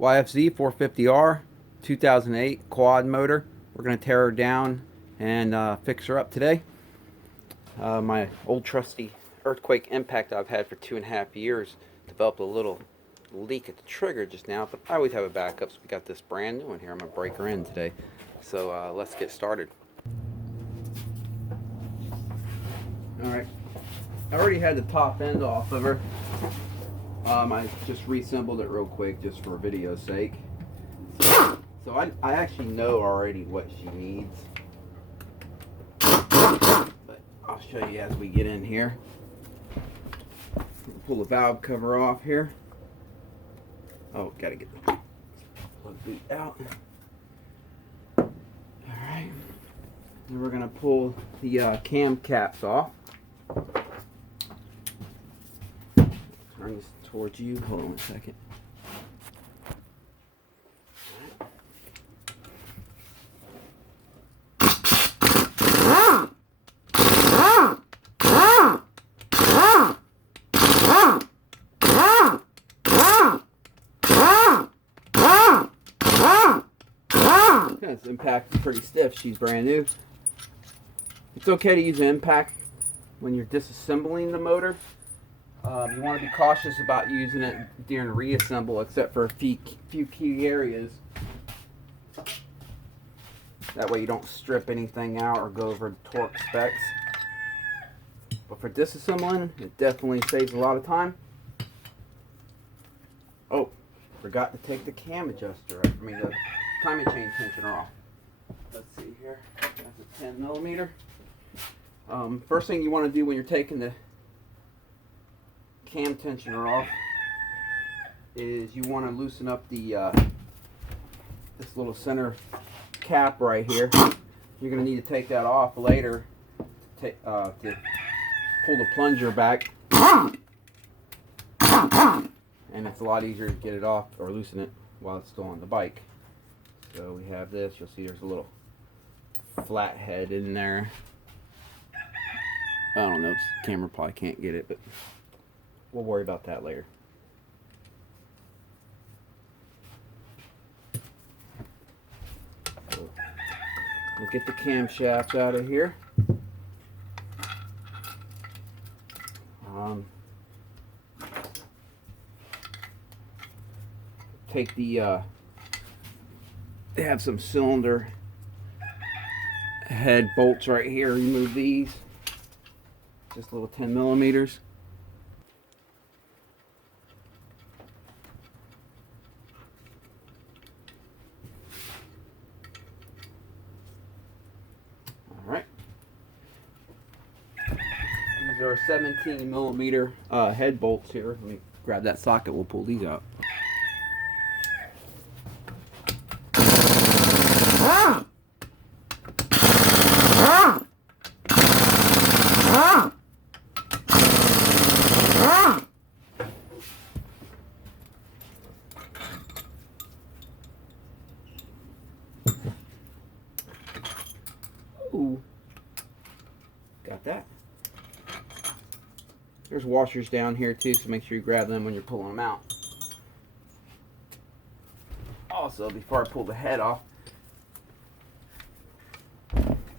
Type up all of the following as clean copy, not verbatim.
YFZ450R 2008 quad motor. We're going to tear her down and fix her up today. My old trusty earthquake impact I've had for 2.5 years developed a little leak at the trigger just now, but I always have a backup, so we got this brand new one here. I'm going to break her in today. So let's get started. Alright, I already had the top end off of her. I just reassembled it real quick just for video's sake. So I actually know already what she needs. But I'll show you as we get in here. Pull the valve cover off here. Oh, gotta get the plug boot out. Alright. Then we're gonna pull the cam caps off. Turn this towards you. Hold on a second. This impact is pretty stiff. She's brand new. It's okay to use an impact when you're disassembling the motor. You want to be cautious about using it during reassemble, except for a few key areas. That way you don't strip anything out or go over torque specs. But for disassembling, it definitely saves a lot of time. Oh, forgot to take the cam adjuster off. I mean the timing chain tensioner off. Let's see here. That's a 10mm. First thing you want to do when you're taking the cam tensioner off is you want to loosen up the this little center cap right here. You're going to need to take that off later to pull the plunger back, and it's a lot easier to get it off or loosen it while it's still on the bike. So we have this. You'll see there's a little flat head in there. I don't know, the camera probably can't get it, but we'll worry about that later. So we'll get the camshafts out of here. Take the they have some cylinder head bolts right here. Remove these. Just little 10mm. Alright. These are 17mm head bolts here. Let me grab that socket, we'll pull these out. Ooh. Got that. There's washers down here too, so make sure you grab them when you're pulling them out. Also, before I pull the head off,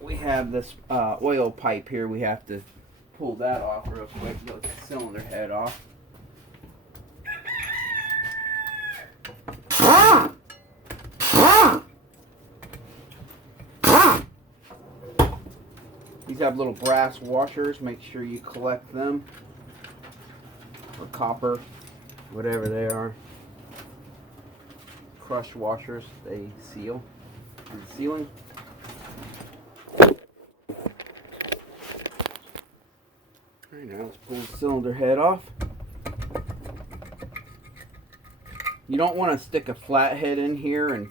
we have this oil pipe here. We have to pull that off real quick. Get the cylinder head off. These have little brass washers. Make sure you collect them, or copper, whatever they are. Crush washers, they seal the sealing. Alright, now let's pull the cylinder head off. You don't want to stick a flat head in here and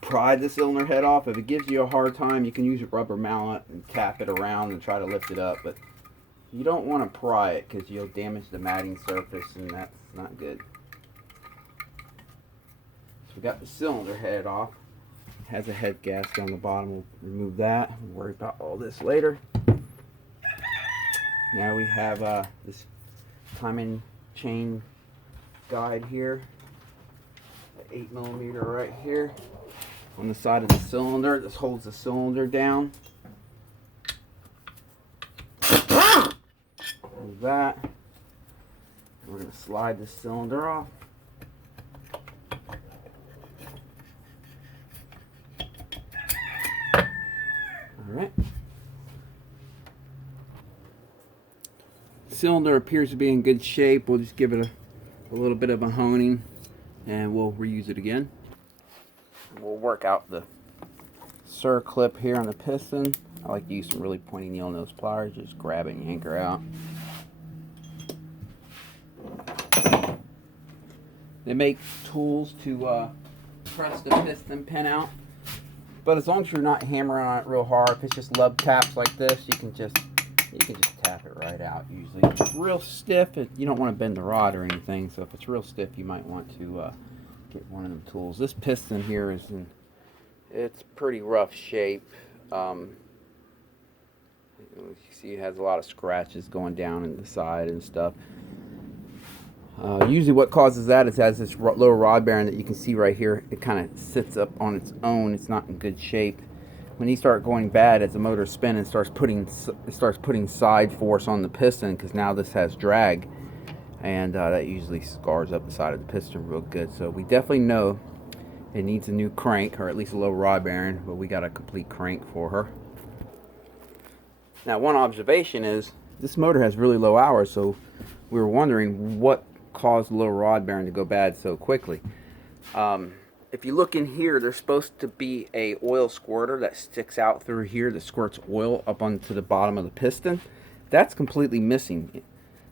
pry the cylinder head off. If it gives you a hard time, you can use a rubber mallet and tap it around and try to lift it up, but you don't want to pry it because you'll damage the matting surface, and that's not good. So we got the cylinder head off. It has a head gasket on the bottom. We'll remove that. We'll worry about all this later. Now we have this timing chain guide here. 8mm right here on the side of the cylinder. This holds the cylinder down. Move that. We're going to slide the cylinder off. Alright. Cylinder appears to be in good shape. We'll just give it a little bit of a honing and we'll reuse it again. We'll work out the circlip here on the piston. I like to use some really pointy needle nose pliers. Just grab it and yank her out. They make tools to press the piston pin out, but as long as you're not hammering on it real hard, if it's just lub taps like this, you can just tap it right out. Usually, if it's real stiff, you don't want to bend the rod or anything. So if it's real stiff, you might want to get one of them tools. This piston here it's pretty rough shape. You see, it has a lot of scratches going down in the side and stuff. Usually what causes that is it has this lower rod bearing that you can see right here. It kind of sits up on its own. It's not in good shape. When these start going bad, as the motor spins, it starts putting side force on the piston, because now this has drag, and that usually scars up the side of the piston real good. So we definitely know it needs a new crank, or at least a low rod bearing, but we got a complete crank for her. Now, one observation is this motor has really low hours, so we were wondering what caused the low rod bearing to go bad so quickly. If you look in here, there's supposed to be a oil squirter that sticks out through here that squirts oil up onto the bottom of the piston. That's completely missing.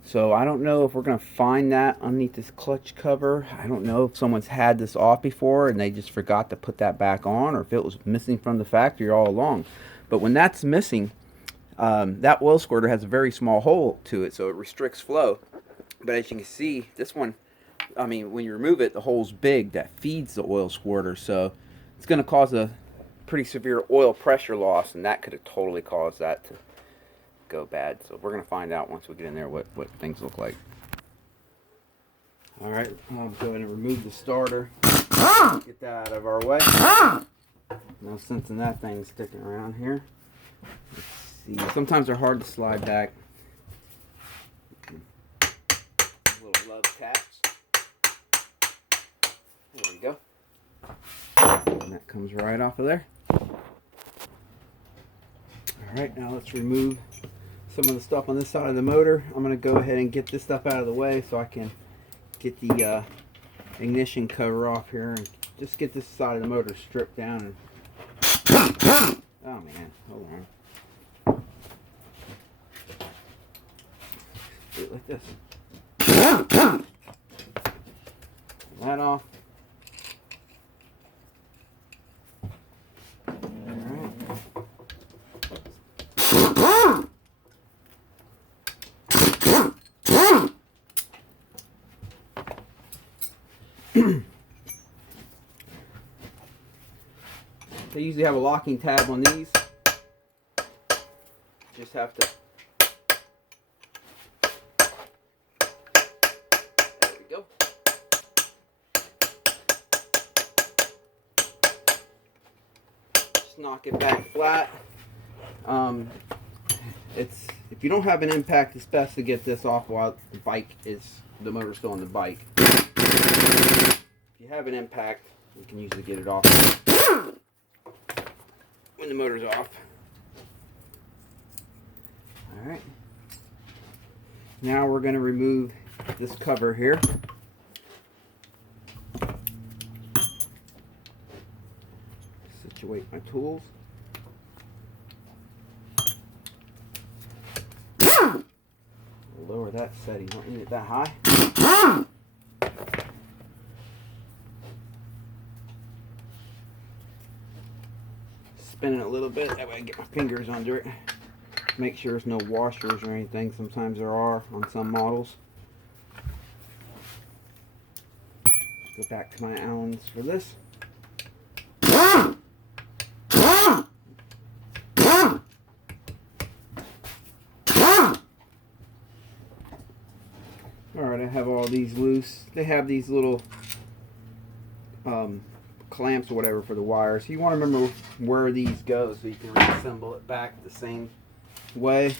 So I don't know if we're going to find that underneath this clutch cover. I don't know if someone's had this off before and they just forgot to put that back on, or if it was missing from the factory all along. But when that's missing, that oil squirter has a very small hole to it, so it restricts flow. But as you can see, this one, I mean, when you remove it, the hole's big that feeds the oil squirter, so it's going to cause a pretty severe oil pressure loss, and that could have totally caused that to go bad. So we're going to find out once we get in there what things look like. Alright, I'll go ahead and remove the starter. Get that out of our way. No sense in that thing sticking around here. Let's see. Sometimes they're hard to slide back. Little love taps. There we go. And that comes right off of there. Alright, now let's remove some of the stuff on this side of the motor. I'm going to go ahead and get this stuff out of the way so I can get the ignition cover off here and just get this side of the motor stripped down. Oh man, hold on. Do it like this. Pull that off. They usually have a locking tab on these. Just have to. There we go. Just knock it back flat. If you don't have an impact, it's best to get this off while the motor's still on the bike. If you have an impact, you can usually get it off when the motor's off. Alright. Now we're going to remove this cover here. Situate my tools. Lower that setting, don't need it that high. Spin it a little bit, that way I can get my fingers under it. Make sure there's no washers or anything. Sometimes there are on some models. Go back to my Allens for this. Alright, I have all these loose. They have these little clamps or whatever for the wires. So you want to remember where these go so you can reassemble it back the same way.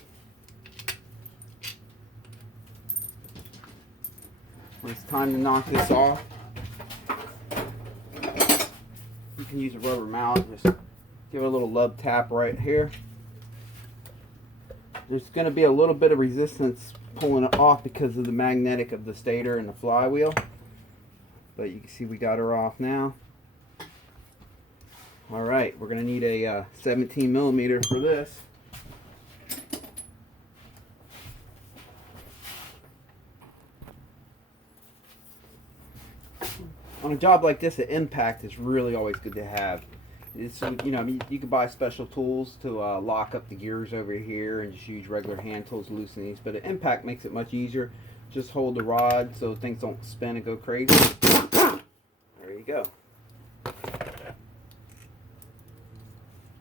When it's time to knock this off, you can use a rubber mallet. Just give it a little love tap right here. There's going to be a little bit of resistance pulling it off because of the magnetic of the stator and the flywheel. But you can see we got her off now. Alright, we're going to need a 17 millimeter for this. On a job like this, an impact is really always good to have. It's, you know, you can buy special tools to lock up the gears over here and just use regular hand tools to loosen these. But an impact makes it much easier. Just hold the rod so things don't spin and go crazy. There you go.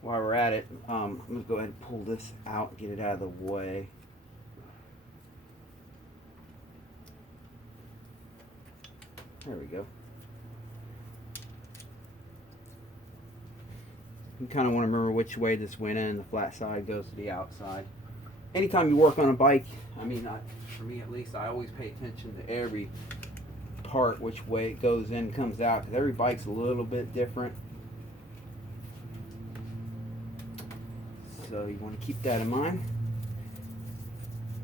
While we're at it, I'm going to go ahead and pull this out and get it out of the way. There we go. You kind of want to remember which way this went in. The flat side goes to the outside. Anytime you work on a bike, I mean, for me at least, I always pay attention to every part, which way it goes in, comes out, because every bike's a little bit different. So you want to keep that in mind.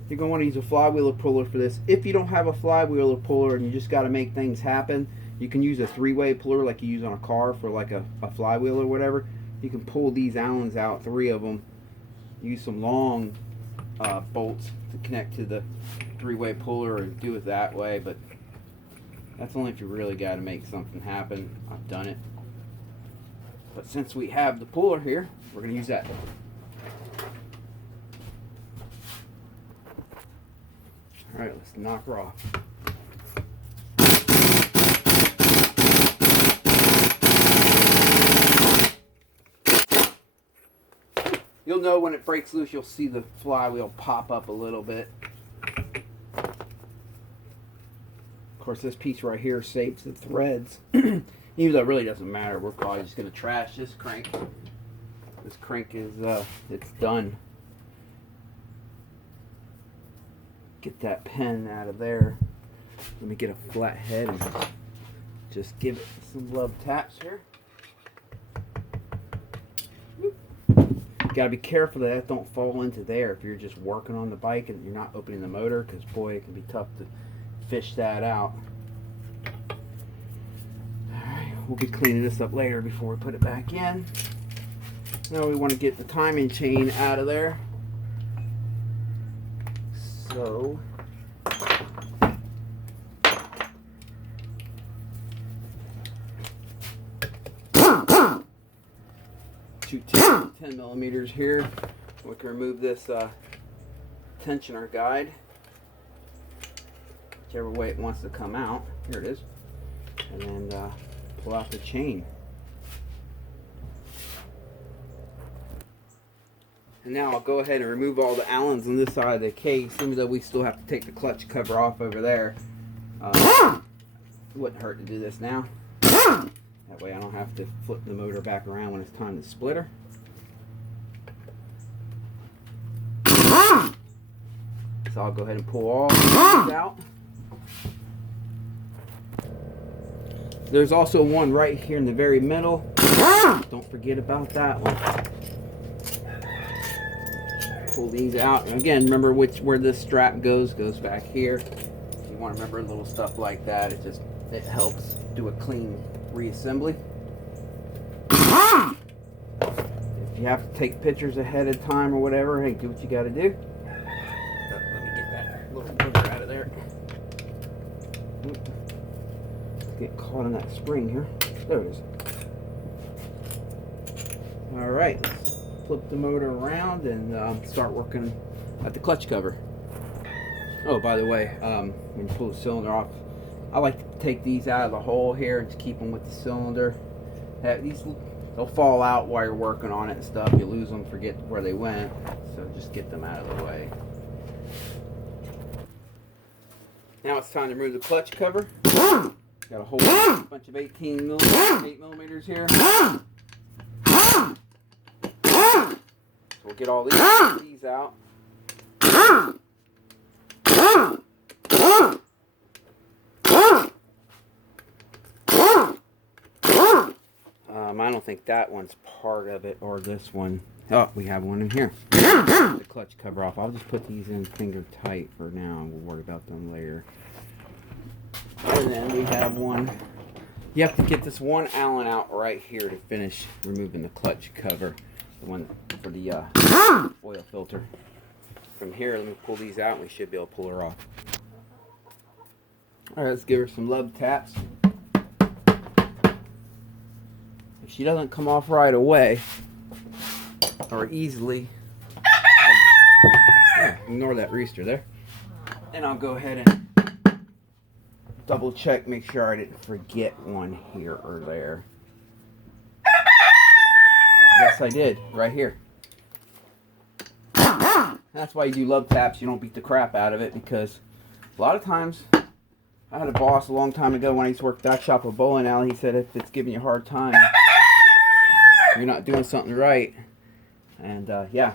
You're going to want to use a flywheel puller for this. If you don't have a flywheel puller and you just got to make things happen, you can use a three-way puller like you use on a car for like a flywheel or whatever. You can pull these Allens out, 3 of them. Use some long bolts to connect to the three-way puller and do it that way, but that's only if you really got to make something happen. I've done it. But since we have the puller here, we're going to use that. Alright, let's knock her off. You'll know when it breaks loose, you'll see the flywheel pop up a little bit. Of course, this piece right here saves the threads. Even though it really doesn't matter, we're probably just going to trash this crank. This crank is, it's done. Get that pen out of there. Let me get a flat head and just give it some love taps here. Gotta be careful that don't fall into there if you're just working on the bike and you're not opening the motor, because boy, it can be tough to fish that out. Alright, we'll be cleaning this up later before we put it back in. Now we want to get the timing chain out of there. So two 10 millimeters here. We can remove this tensioner guide, whichever way it wants to come out. Here it is. And then pull out the chain. And now I'll go ahead and remove all the Allens on this side of the case, even though we still have to take the clutch cover off over there. It wouldn't hurt to do this now. That way I don't have to flip the motor back around when it's time to split her. So I'll go ahead and pull all these out. There's also one right here in the very middle. Don't forget about that one. Pull these out. And again, remember where this strap goes back here. You want to remember little stuff like that. It helps do a clean reassembly. If you have to take pictures ahead of time or whatever, hey, do what you got to do. Let me get that little motor out of there. Let's get caught in that spring here. There it is. All right, let's flip the motor around and start working at the clutch cover. Oh, by the way, when you pull the cylinder off, I like to take these out of the hole here and to keep them with the cylinder. They'll fall out while you're working on it and stuff. You lose them, forget where they went. So just get them out of the way. Now it's time to remove the clutch cover. Got a whole bunch of 8 millimeters here. So we'll get all these out. I don't think that one's part of it, or this one. Oh, we have one in here. The clutch cover off. I'll just put these in finger tight for now, and we'll worry about them later. And then we have one. You have to get this one Allen out right here to finish removing the clutch cover, the one for the oil filter. From here, let me pull these out, and we should be able to pull her off. All right, let's give her some love taps. If she doesn't come off right away or easily, ignore that rooster there. And I'll go ahead and double check, make sure I didn't forget one here or there. Yes, I did, right here. That's why you do love taps. You don't beat the crap out of it, because a lot of times, I had a boss a long time ago when I used to work that shop at bowling alley. He said if it's giving you a hard time, you're not doing something right. And yeah,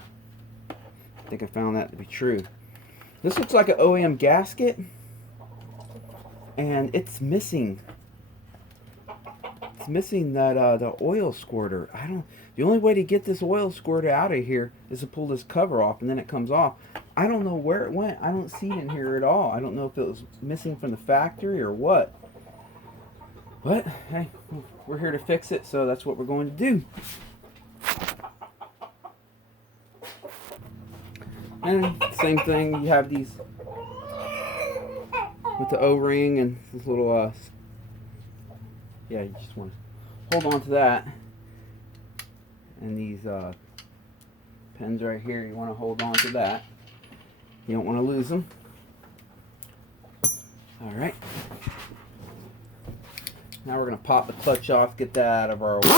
I think I found that to be true. This looks like an OEM gasket, and it's missing. It's missing that the oil squirter. The only way to get this oil squirter out of here is to pull this cover off, and then it comes off. I don't know where it went. I don't see it in here at all. I don't know if it was missing from the factory or what. But hey, we're here to fix it, so that's what we're going to do. And same thing, you have these with the O-ring and this little yeah, you just want to hold on to that. And these pins right here, you want to hold on to that. You don't want to lose them. Alright. Now we're going to pop the clutch off, get that out of our way.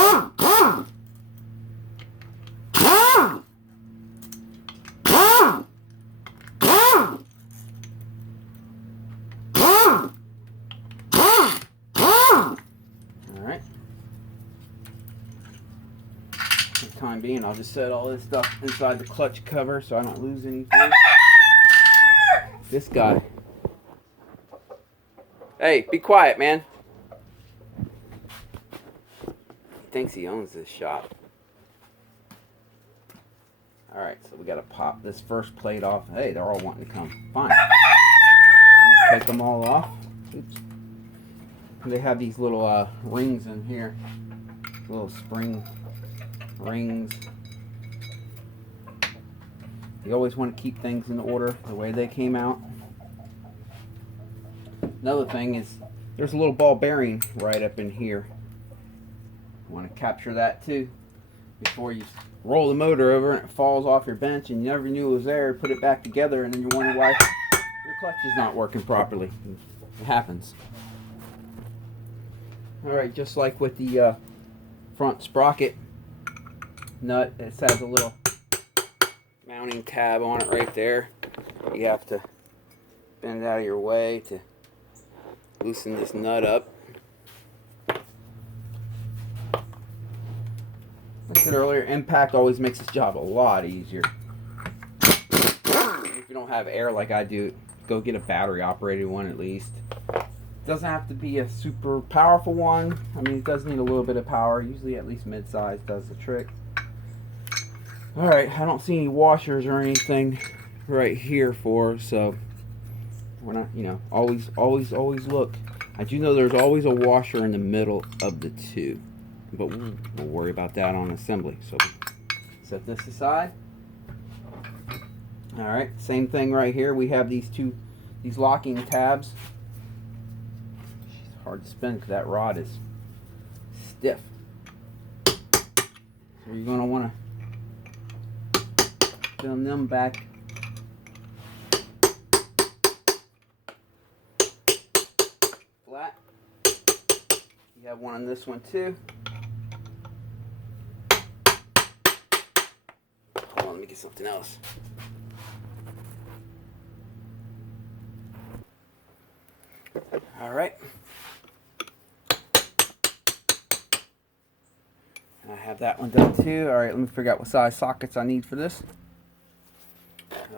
Alright. For the time being, I'll just set all this stuff inside the clutch cover so I don't lose anything. This guy. Hey, be quiet, man. He thinks he owns this shop. Alright, so we gotta pop this first plate off. Hey, they're all wanting to come. Fine. We'll take them all off. Oops. They have these little rings in here. Little spring rings. You always want to keep things in order the way they came out. Another thing is there's a little ball bearing right up in here. You want to capture that too before you roll the motor over and it falls off your bench and you never knew it was there. Put it back together and then you wonder why your clutch is not working properly. It happens. Alright, just like with the front sprocket nut, it has a little mounting tab on it right there. You have to bend it out of your way to loosen this nut up. Like I said earlier, impact always makes this job a lot easier. If you don't have air like I do, go get a battery operated one at least. It doesn't have to be a super powerful one. I mean, it does need a little bit of power. Usually at least mid-size does the trick. Alright, I don't see any washers or anything right here for, so we're not, you know, always look. I do know there's always a washer in the middle of the two, but we'll worry about that on assembly. So set this aside. Alright, same thing right here. We have these locking tabs. It's hard to spin because that rod is stiff. So you're going to want to spin them back flat. You have one on this one too. Hold on, let me get something else. Alright. I have that one done too. All right, let me figure out what size sockets I need for this.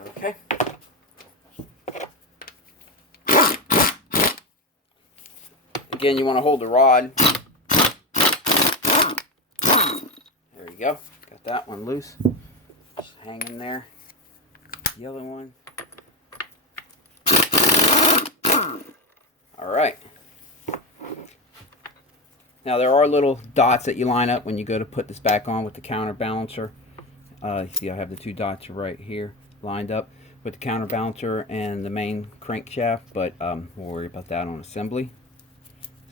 Okay. Again, you want to hold the rod. There you go. Got that one loose. Just hanging there. Yellow one. All right. Now there are little dots that you line up when you go to put this back on with the counterbalancer. You see I have the two dots right here lined up with the counterbalancer and the main crankshaft, but we'll worry about that on assembly.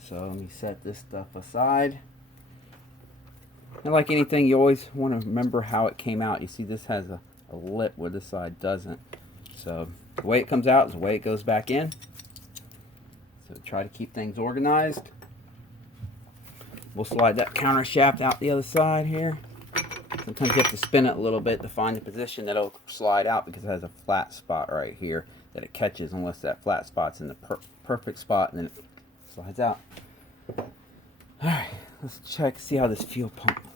So let me set this stuff aside. And like anything, you always want to remember how it came out. You see this has a lip where this side doesn't. So the way it comes out is the way it goes back in. So try to keep things organized. We'll slide that counter shaft out the other side here. Sometimes you have to spin it a little bit to find the position that it'll slide out because it has a flat spot right here that it catches unless that flat spot's in the perfect spot, and then it slides out. Alright, let's check, see how this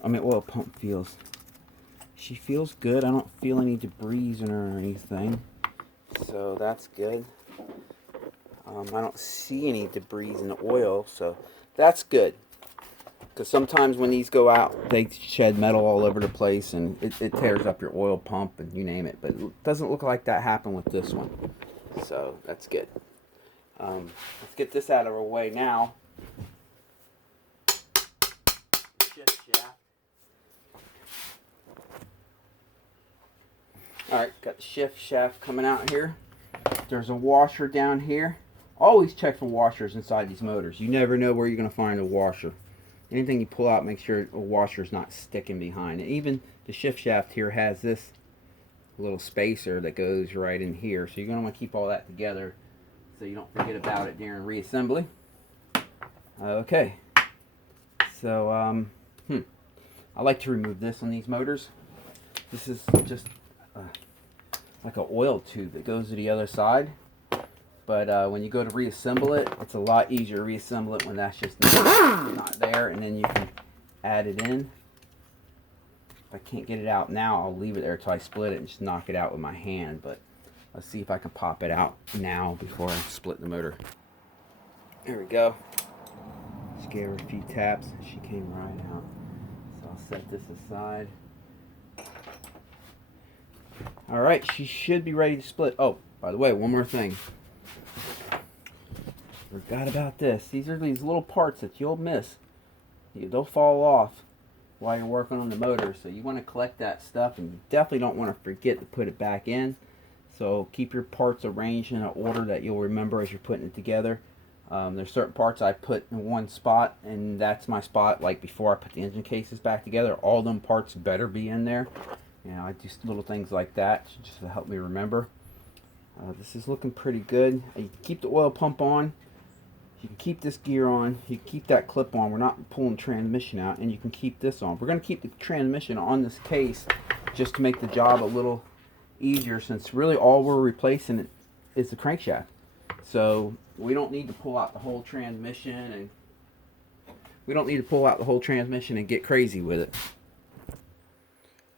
oil pump feels. She feels good. I don't feel any debris in her or anything. So that's good. I don't see any debris in the oil, so that's good. Because sometimes when these go out, they shed metal all over the place and it tears up your oil pump and you name it. But it doesn't look like that happened with this one. So that's good. Let's get this out of our way now. Shift shaft. Alright, got the shift shaft coming out here. There's a washer down here. Always check for washers inside these motors. You never know where you're going to find a washer. Anything you pull out, make sure a washer is not sticking behind it. Even the shift shaft here has this little spacer that goes right in here. So you're going to want to keep all that together so you don't forget about it during reassembly. Okay. So, I like to remove this on these motors. This is just like an oil tube that goes to the other side. But when you go to reassemble it, it's a lot easier to reassemble it when that's just not there, and then you can add it in. If I can't get it out now, I'll leave it there until I split it and just knock it out with my hand. But let's see if I can pop it out now before I split the motor. There we go. Just gave her a few taps and she came right out. So I'll set this aside. Alright, she should be ready to split. Oh, by the way, one more thing. Forgot about this. These are these little parts that you'll miss. They'll fall off while you're working on the motor. So you want to collect that stuff, and you definitely don't want to forget to put it back in. So keep your parts arranged in an order that you'll remember as you're putting it together. There's certain parts I put in one spot, and that's my spot. Like before I put the engine cases back together, all them parts better be in there. You know, I do little things like that just to help me remember. This is looking pretty good. You can keep the oil pump on. You can keep this gear on. You can keep that clip on. We're not pulling transmission out, and you can keep this on. We're going to keep the transmission on this case just to make the job a little easier, since really all we're replacing is the crankshaft. So we don't need to pull out the whole transmission, and get crazy with it.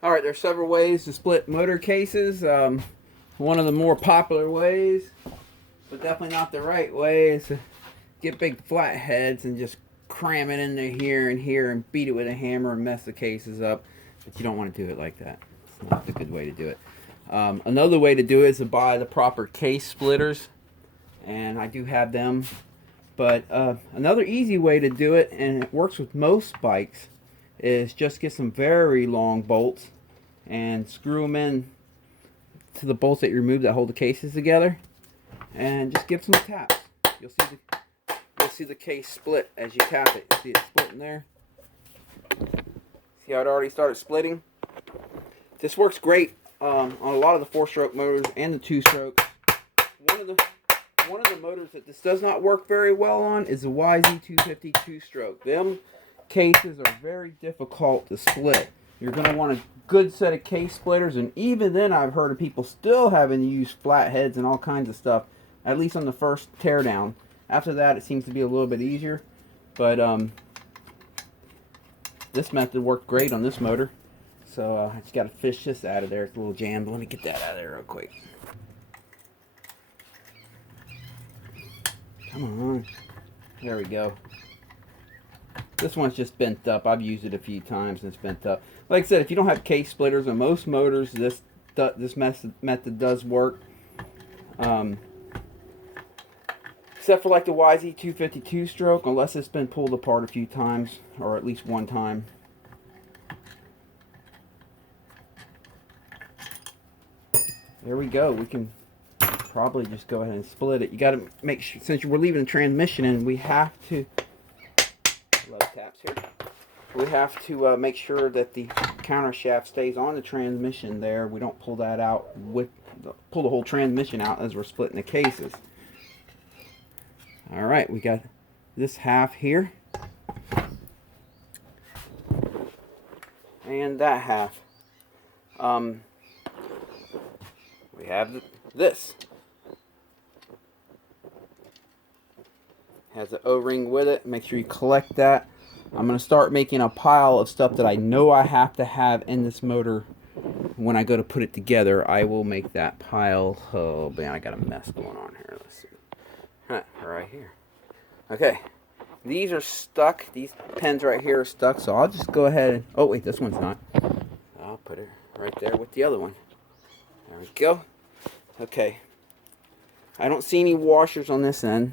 All right, there's several ways to split motor cases. One of the more popular ways, but definitely not the right way, is to get big flat heads and just cram it in there here and beat it with a hammer and mess the cases up. But you don't want to do it like that. It's not the good way to do it. Another way to do it is to buy the proper case splitters, and I do have them. But another easy way to do it, and it works with most bikes, is just get some very long bolts and screw them in to the bolts that you remove that hold the cases together, and just give some taps. You'll see the case split as you tap it. See it splitting there? See how it already started splitting? This works great on a lot of the 4-stroke motors and the 2-stroke. One of the motors that this does not work very well on is the YFZ450 2-stroke. Them cases are very difficult to split. You're going to want a good set of case splitters, and even then I've heard of people still having to use flat heads and all kinds of stuff, at least on the first teardown. After that, it seems to be a little bit easier, but this method worked great on this motor. So I just got to fish this out of there. It's a little jammed. Let me get that out of there real quick. Come on. There we go. This one's just bent up. I've used it a few times and it's bent up. Like I said, if you don't have case splitters on most motors, this method does work. Except for like the YFZ450 stroke, unless it's been pulled apart a few times, or at least one time. There we go. We can probably just go ahead and split it. You got to make sure, since we're leaving the transmission in, we have to, love taps here. We have to make sure that the counter shaft stays on the transmission there. We don't pull that out pull the whole transmission out as we're splitting the cases. All right, we got this half here and that half. We have this. Has an O-ring with it. Make sure you collect that. I'm going to start making a pile of stuff that I know I have to have in this motor when I go to put it together. I will make that pile. Oh man, I got a mess going on here. Let's see. Right here. Okay. These are stuck. These pins right here are stuck. So I'll just go ahead and... Oh wait, this one's not. I'll put it right there with the other one. There we go. Okay. I don't see any washers on this end.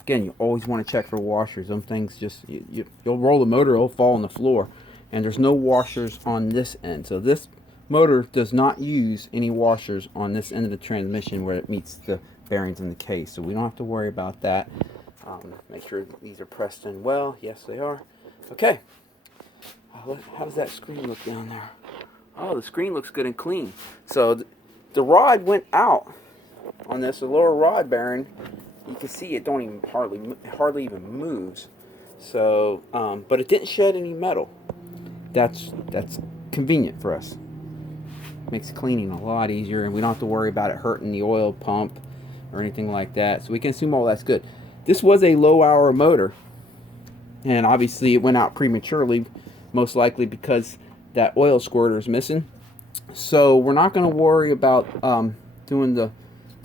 Again, you always want to check for washers. Some things just, you'll roll the motor, it'll fall on the floor. And there's no washers on this end. So this motor does not use any washers on this end of the transmission where it meets the bearings in the case. So we don't have to worry about that. Make sure these are pressed in well. Yes, they are. Okay. How does that screen look down there? Oh, the screen looks good and clean. So the rod went out on this, the lower rod bearing. You can see it don't even hardly even moves. So, but it didn't shed any metal. That's convenient for us. Makes cleaning a lot easier, and we don't have to worry about it hurting the oil pump or anything like that. So we can assume all that's good. This was a low-hour motor, and obviously it went out prematurely, most likely because that oil squirter is missing. So we're not going to worry about doing the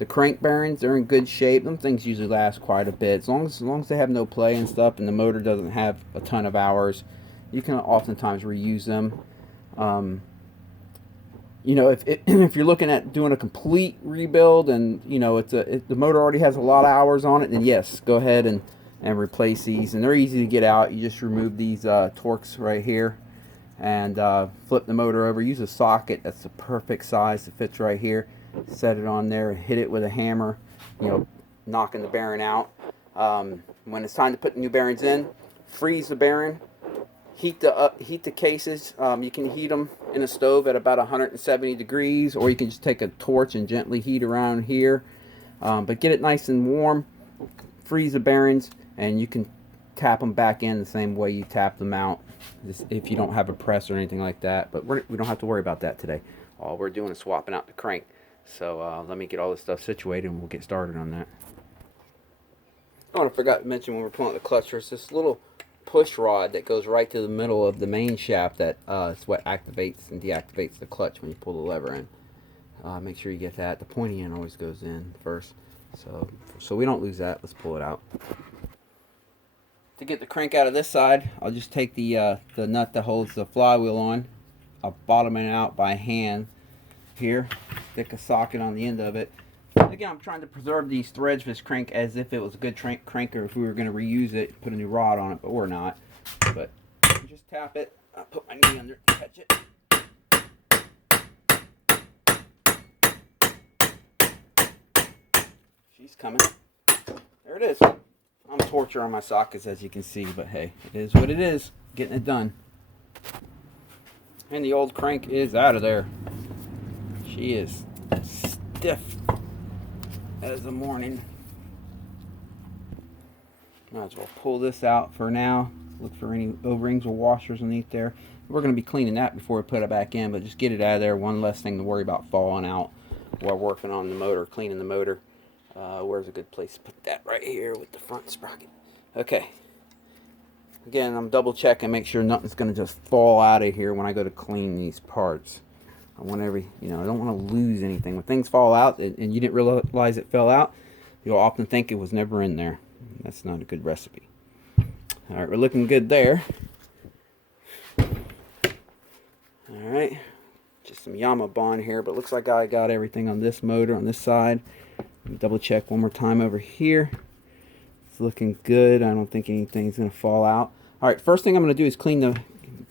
crank bearings. They're in good shape. Them things usually last quite a bit. As long as they have no play and stuff, and the motor doesn't have a ton of hours, you can oftentimes reuse them. You know, if you're looking at doing a complete rebuild, and you know the motor already has a lot of hours on it, then yes, go ahead and replace these. And they're easy to get out. You just remove these Torx right here and flip the motor over. Use a socket that's the perfect size that fits right here. Set it on there, hit it with a hammer, you know, knocking the bearing out. When it's time to put the new bearings in, freeze the bearing, heat the cases. You can heat them in a stove at about 170 degrees, or you can just take a torch and gently heat around here. But get it nice and warm, freeze the bearings, and you can tap them back in the same way you tap them out, just if you don't have a press or anything like that. But we don't have to worry about that today. All we're doing is swapping out the crank. So let me get all this stuff situated and we'll get started on that. Oh, and I forgot to mention when we're pulling out the clutch, there's this little push rod that goes right to the middle of the main shaft that is what activates and deactivates the clutch when you pull the lever in. Make sure you get that. The pointy end always goes in first, so we don't lose that. Let's pull it out. To get the crank out of this side, I'll just take the nut that holds the flywheel on. I'll bottom it out by hand here, stick a socket on the end of it. Again, I'm trying to preserve these threads for this crank as if it was a good cranker if we were going to reuse it, put a new rod on it, but we're not. But just tap it. I'll put my knee under it, catch it. She's coming. There it is. I'm torturing my sockets, as you can see, but hey, it is what it is. Getting it done. And the old crank is out of there. She is stiff as the morning. Might as well pull this out for now. Look for any O-rings or washers underneath there. We're going to be cleaning that before we put it back in, but just get it out of there. One less thing to worry about falling out while working on the motor, cleaning the motor. Where's a good place to put that? Right here with the front sprocket. Okay. Again, I'm double checking, make sure nothing's going to just fall out of here when I go to clean these parts. I want every, I don't want to lose anything. When things fall out and you didn't realize it fell out, you'll often think it was never in there. That's not a good recipe. All right, we're looking good there. All right, just some Yamaha bond here, but looks like I got everything on this motor on this side. Double check one more time over here. It's looking good. I don't think anything's going to fall out. All right, first thing I'm going to do is clean the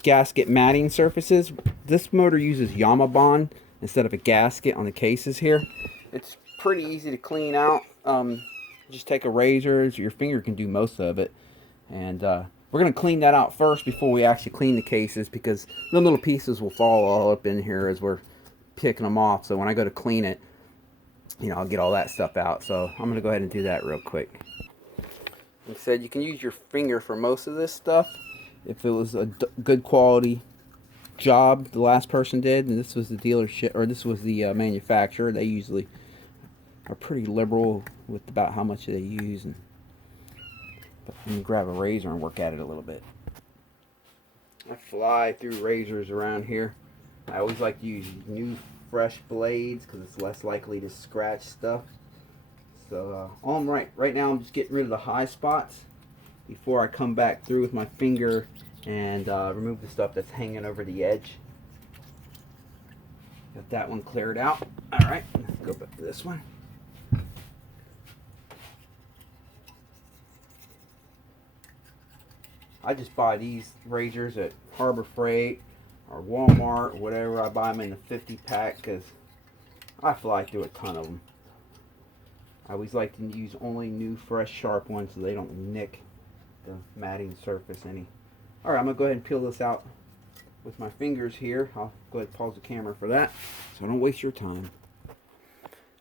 gasket matting surfaces. This motor uses Yamaha bond instead of a gasket on the cases here. It's pretty easy to clean out. Just take a razor. Your finger can do most of it. And we're going to clean that out first before we actually clean the cases, because the little pieces will fall all up in here as we're picking them off. So when I go to clean it, I'll get all that stuff out. So I'm going to go ahead and do that real quick. Like I said, you can use your finger for most of this stuff. If it was a good quality job the last person did, and this was the dealership, or this was the manufacturer, they usually are pretty liberal with about how much they use. And let me grab a razor and work at it a little bit. I fly through razors around here. I always like to use new fresh blades because it's less likely to scratch stuff. So right now I'm just getting rid of the high spots before I come back through with my finger and remove the stuff that's hanging over the edge. Got that one cleared out. Alright, let's go back to this one. I just buy these razors at Harbor Freight or Walmart or whatever. I buy them in the 50 pack because I fly through a ton of them. I always like to use only new, fresh, sharp ones so they don't nick the matting surface any. Alright, I'm going to go ahead and peel this out with my fingers here. I'll go ahead and pause the camera for that so I don't waste your time.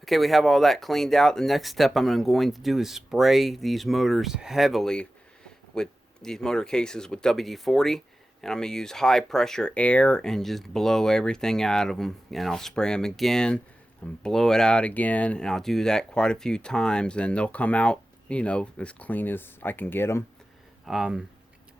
Okay, we have all that cleaned out. The next step I'm going to do is spray these motors heavily with these motor cases with WD-40. And I'm going to use high pressure air and just blow everything out of them. And I'll spray them again and blow it out again. And I'll do that quite a few times. And they'll come out, as clean as I can get them. I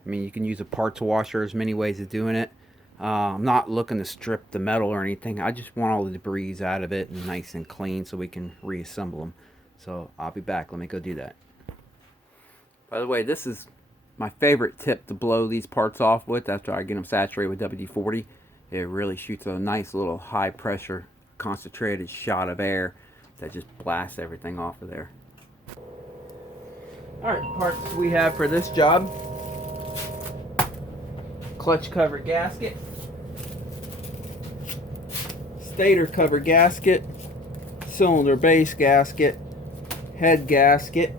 mean, you can use a parts washer. There's many ways of doing it. I'm not looking to strip the metal or anything. I just want all the debris out of it and nice and clean so we can reassemble them. So I'll be back. Let me go do that. By the way, this is my favorite tip to blow these parts off with after I get them saturated with WD-40. It really shoots a nice little high pressure concentrated shot of air that just blasts everything off of there. Alright, parts we have for this job: clutch cover gasket, stator cover gasket, cylinder base gasket, head gasket,